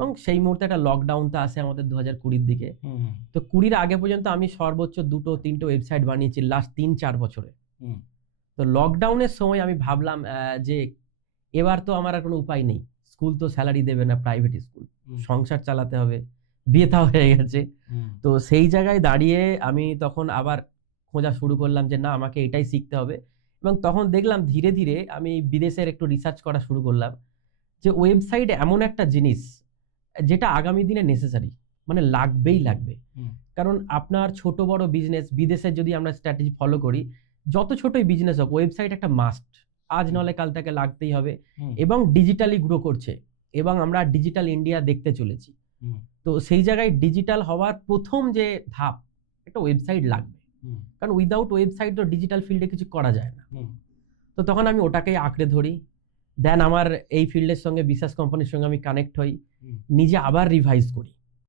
এবং সেই মুহূর্তে একটা লকডাউনটা আসে আমাদের 2020 দিকে। তো 20 আগে পর্যন্ত আমি সর্বোচ্চ 2-3টে ওয়েবসাইট বানিয়েছি লাস্ট 3-4 বছরে। তো লকডাউনের সময় আমি ভাবলাম যে এবার তো আমার আর কোনো উপায় নেই, স্কুল তো স্যালারি দেবে না, প্রাইভেট স্কুল, সংসার চালাতে হবে, বিয়েটাও হয়ে গেছে। তো সেই জায়গায় দাঁড়িয়ে আমি তখন আবার খোঁজা শুরু করলাম যে না, আমাকে এটাই শিখতে হবে। এবং তখন দেখলাম ধীরে ধীরে আমি বিদেশের একটু রিসার্চ করা শুরু করলাম যে ওয়েবসাইট এমন একটা জিনিস যেটা আগামী দিনে নেসেসারি, মানে লাগবেই লাগবে। কারণ আপনার ছোট বড় বিজনেস, বিদেশের যদি আমরা স্ট্র্যাটেজি ফলো করি, যত ছোটই বিজনেস হোক ওয়েবসাইট একটা মাস্ট, আজ নলে কাল তাকে লাগতেই হবে। এবং ডিজিটালি গ্রো করছে এবং আমরা ডিজিটাল ইন্ডিয়া দেখতে চলেছি। তো সেই জায়গায় ডিজিটাল হওয়ার প্রথম যে ধাপ, একটা ওয়েবসাইট লাগবে, কারণ উইদাউট ওয়েবসাইট তো ডিজিটাল ফিল্ডে কিছু করা যায় না। তো তখন আমি ওটাকেই আঁকড়ে ধরি। দেন আমার এই ফিল্ডের সঙ্গে বিশেষ কোম্পানির সঙ্গে আমি কানেক্ট হই, নিজে আবার রিভাইজ করি